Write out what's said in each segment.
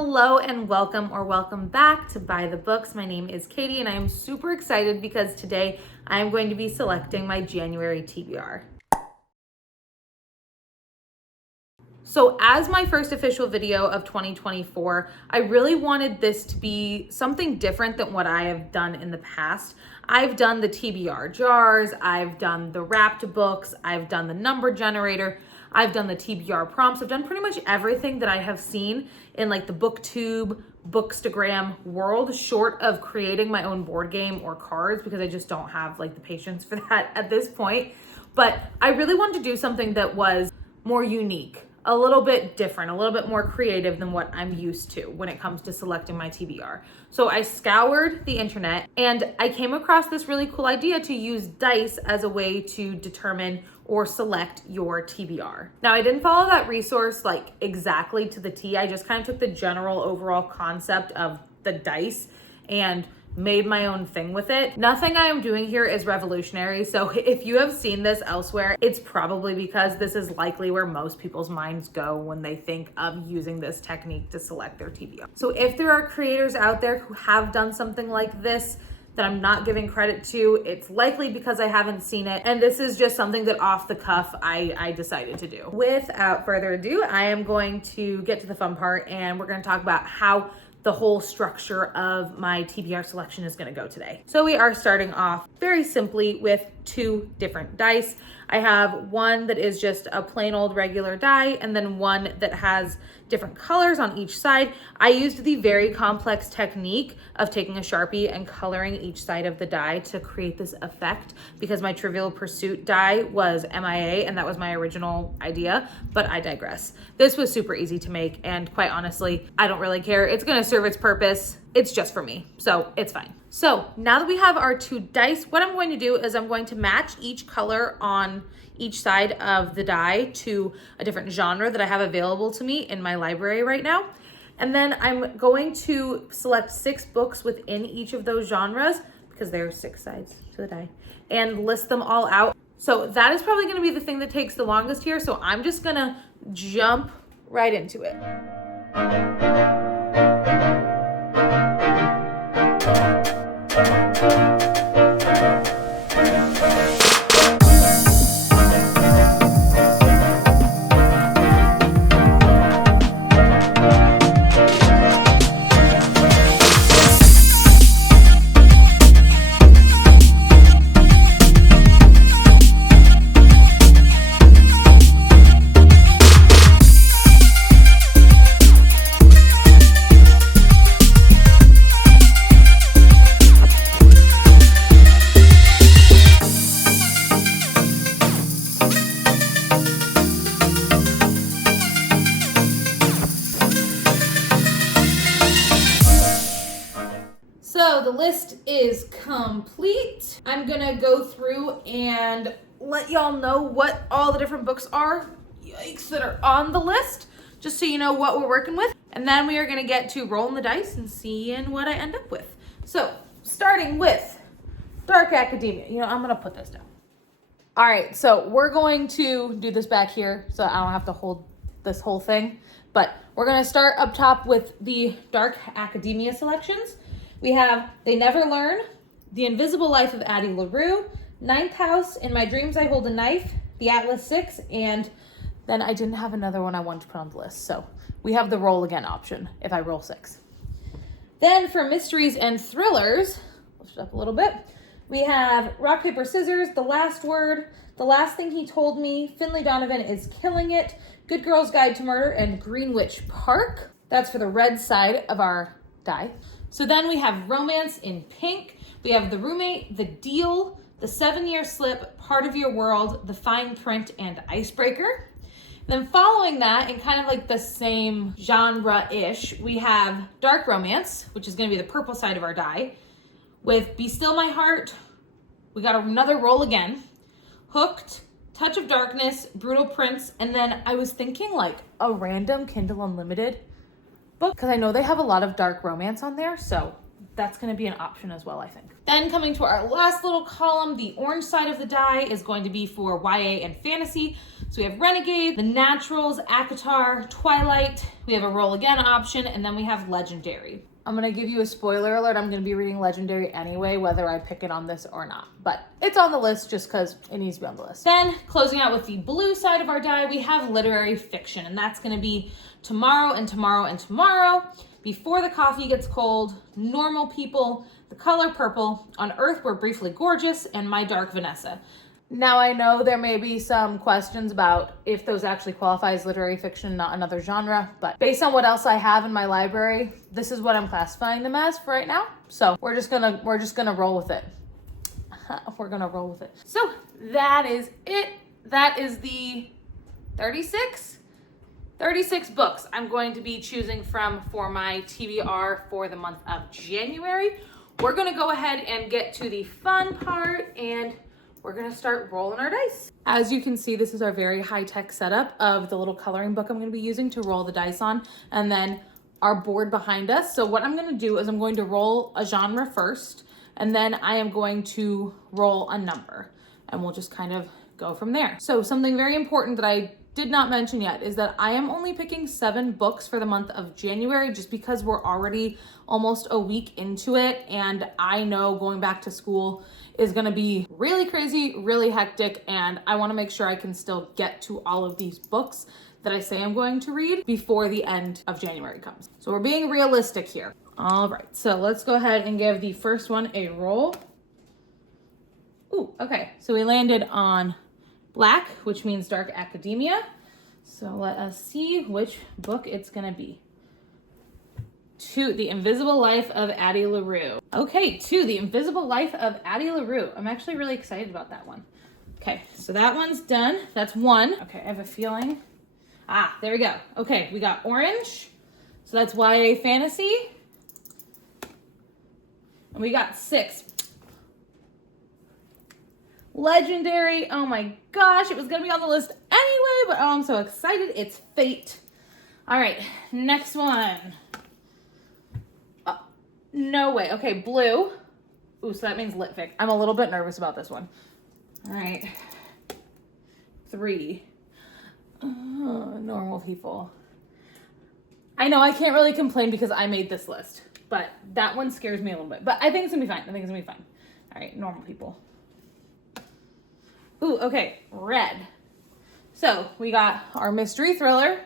Hello and welcome back to Buy the Books. My name is Katie and I am super excited because today I am going to be selecting my January TBR. So as my first official video of 2024, I really wanted this to be something different than what I have done in the past. I've done the TBR jars, I've done the wrapped books, I've done the number generator, I've done the TBR prompts. I've done pretty much everything that I have seen in like the booktube, bookstagram world, short of creating my own board game or cards because I just don't have like the patience for that at this point. But I really wanted to do something that was more unique, a little bit different, a little bit more creative than what I'm used to when it comes to selecting my TBR. So I scoured the internet and I came across this really cool idea to use dice as a way to determine or select your TBR. Now I didn't follow that resource like exactly to the T. I just kind of took the general overall concept of the dice and made my own thing with it. Nothing I am doing here is revolutionary. So if you have seen this elsewhere, it's probably because this is likely where most people's minds go when they think of using this technique to select their TBR. So if there are creators out there who have done something like this that I'm not giving credit to, it's likely because I haven't seen it. And this is just something that off the cuff, I decided to do. Without further ado, I am going to get to the fun part and we're gonna talk about how the whole structure of my TBR selection is gonna go today. So we are starting off very simply with two different dice. I have one that is just a plain old regular die and then one that has different colors on each side. I used the very complex technique of taking a Sharpie and coloring each side of the die to create this effect because my Trivial Pursuit die was MIA and that was my original idea, but I digress. This was super easy to make and quite honestly, I don't really care. It's gonna serve its purpose. It's just for me, so it's fine. So now that we have our two dice, what I'm going to do is I'm going to match each color on each side of the die to a different genre that I have available to me in my library right now. And then I'm going to select 6 books within each of those genres because there are 6 sides to the die and list them all out. So that is probably gonna be the thing that takes the longest here. So I'm just gonna jump right into it. So the list is complete. I'm gonna go through and let y'all know what all the different books are, yikes, that are on the list, just so you know what we're working with. And then we are gonna get to rolling the dice and seeing what I end up with. So starting with Dark Academia. You know, I'm gonna put this down. All right, so we're going to do this back here so I don't have to hold this whole thing. But we're gonna start up top with the Dark Academia selections. We have They Never Learn, The Invisible Life of Addie LaRue, Ninth House, In My Dreams I Hold a Knife, The Atlas 6, and then I didn't have another one I wanted to put on the list. So we have the roll again option if I roll 6. Then for mysteries and thrillers, lift it up a little bit, we have Rock, Paper, Scissors, The Last Word, The Last Thing He Told Me, Finley Donovan Is Killing It, Good Girl's Guide to Murder, and Greenwich Park. That's for the red side of our die. So then we have Romance in pink. We have The Roommate, The Deal, The 7-Year Slip, Part of Your World, The Fine Print, and Icebreaker. Then following that, in kind of like the same genre-ish, we have Dark Romance, which is gonna be the purple side of our die, with Be Still My Heart, we got another roll again, Hooked, Touch of Darkness, Brutal Prince, and then I was thinking like a random Kindle Unlimited book because I know they have a lot of dark romance on there, so that's going to be an option as well, I think. Then coming to our last little column, the orange side of the die is going to be for YA and fantasy. So we have Renegade, The Naturals, ACOTAR, Twilight. We have a roll again option, and then we have Legendary. I'm going to give you a spoiler alert. I'm going to be reading Legendary anyway, whether I pick it on this or not. But it's on the list just because it needs to be on the list. Then closing out with the blue side of our die, we have literary fiction. And that's going to be Tomorrow and Tomorrow and Tomorrow, Before the Coffee Gets Cold, Normal People, The Color Purple, On Earth We're Briefly Gorgeous, and My Dark Vanessa. Now, I know there may be some questions about if those actually qualify as literary fiction, not another genre, but based on what else I have in my library, this is what I'm classifying them as for right now. So we're just gonna roll with it. We're gonna roll with it. So that is it. That is the 36 books I'm going to be choosing from for my TBR for the month of January. We're gonna go ahead and get to the fun part, and we're gonna start rolling our dice. As you can see, this is our very high-tech setup of the little coloring book I'm gonna be using to roll the dice on, and then our board behind us. So what I'm gonna do is I'm going to roll a genre first, and then I am going to roll a number, and we'll just kind of go from there. So something very important that I did not mention yet is that I am only picking 7 books for the month of January just because we're already almost a week into it, and I know going back to school is gonna be really crazy, really hectic, and I wanna make sure I can still get to all of these books that I say I'm going to read before the end of January comes. So we're being realistic here. All right, so let's go ahead and give the first one a roll. Ooh, okay, so we landed on black, which means dark academia. So let us see which book it's gonna be. 2, The Invisible Life of Addie LaRue. Okay, 2, The Invisible Life of Addie LaRue. I'm actually really excited about that one. Okay, so that one's done. That's 1. Okay, I have a feeling. There we go. Okay, we got orange. So that's YA fantasy. And we got 6. Legendary. Oh my gosh, it was gonna be on the list anyway, but oh, I'm so excited. It's Fate. All right, next one. No way. Okay, blue. Ooh, so that means lit fic. I'm a little bit nervous about this one. All right. 3. Normal People. I know I can't really complain because I made this list, but that one scares me a little bit. But I think it's gonna be fine. I think it's gonna be fine. All right, Normal People. Ooh, okay, red. So we got our mystery thriller.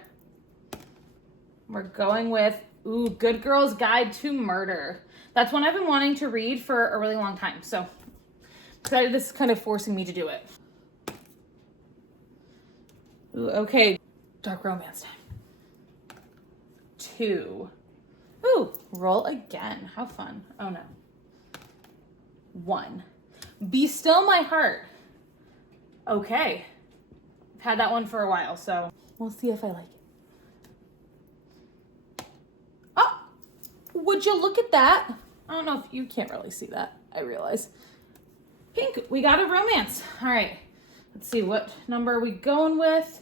We're going with, Good Girl's Guide to Murder. That's one I've been wanting to read for a really long time. So I'm excited this is kind of forcing me to do it. Ooh, okay, dark romance time. 2. Ooh, roll again. How fun. Oh no. 1. Be Still My Heart. Okay. I've had that one for a while, so we'll see if I like it. Oh, would you look at that? I don't know if you can't really see that, I realize. Pink, we got a romance. All right, let's see, what number are we going with?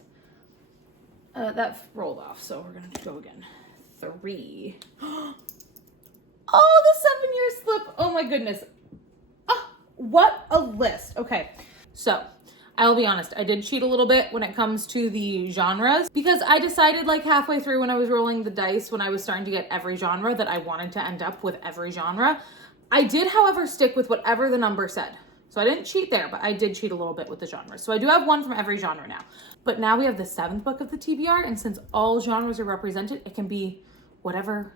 That rolled off, so we're gonna go again. 3. Oh, the 7-year slip. Oh my goodness. Oh, what a list. Okay, so I'll be honest, I did cheat a little bit when it comes to the genres because I decided like halfway through when I was rolling the dice, when I was starting to get every genre, that I wanted to end up with every genre. I did, however, stick with whatever the number said. So I didn't cheat there, but I did cheat a little bit with the genres. So I do have one from every genre now. But now we have the 7th book of the TBR, and since all genres are represented, it can be whatever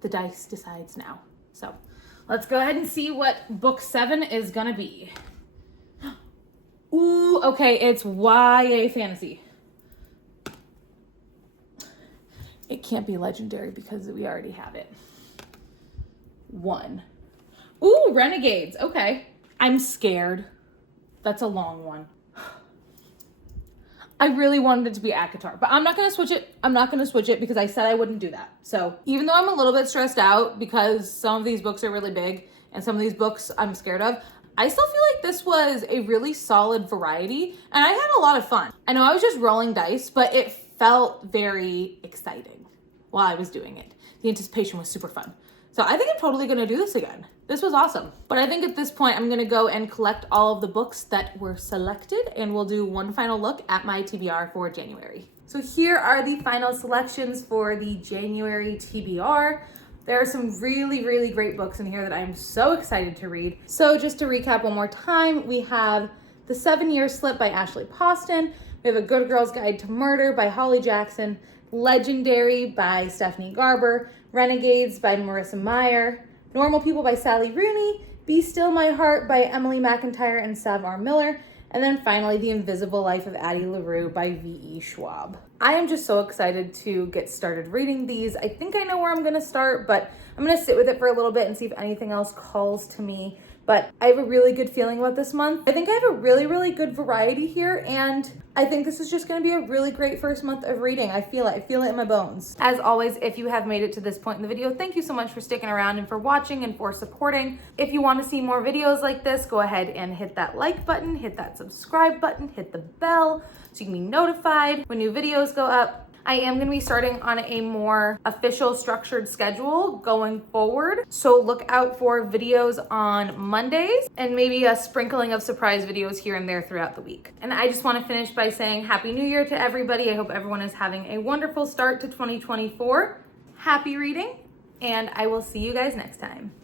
the dice decides now. So let's go ahead and see what book 7 is gonna be. Ooh, okay, it's YA fantasy. It can't be legendary because we already have it. 1. Ooh, Renegades, okay. I'm scared. That's a long one. I really wanted it to be ACOTAR, but I'm not going to switch it. I'm not going to switch it because I said I wouldn't do that. So even though I'm a little bit stressed out because some of these books are really big and some of these books I'm scared of, I still feel like this was a really solid variety and I had a lot of fun. I know I was just rolling dice, but it felt very exciting while I was doing it. the anticipation was super fun. So I think I'm totally gonna do this again. This was awesome. But I think at this point, I'm gonna go and collect all of the books that were selected, and we'll do one final look at my TBR for January. So here are the final selections for the January TBR. There are some really, really great books in here that I'm so excited to read. So just to recap one more time, we have The 7-Year Slip by Ashley Poston. We have A Good Girl's Guide to Murder by Holly Jackson. Legendary by Stephanie Garber. Renegades by Marissa Meyer. Normal People by Sally Rooney. Be Still My Heart by Emily McIntyre and Savar Miller. And then finally, The Invisible Life of Addie LaRue by V.E. Schwab. I am just so excited to get started reading these. I think I know where I'm gonna start, but I'm gonna sit with it for a little bit and see if anything else calls to me. But I have a really good feeling about this month. I think I have a really, really good variety here, and I think this is just gonna be a really great first month of reading. I feel it in my bones. As always, if you have made it to this point in the video, thank you so much for sticking around and for watching and for supporting. If you wanna see more videos like this, go ahead and hit that like button, hit that subscribe button, hit the bell so you can be notified when new videos go up. I am going to be starting on a more official structured schedule going forward. So look out for videos on Mondays and maybe a sprinkling of surprise videos here and there throughout the week. And I just want to finish by saying Happy New Year to everybody. I hope everyone is having a wonderful start to 2024. Happy reading, and I will see you guys next time.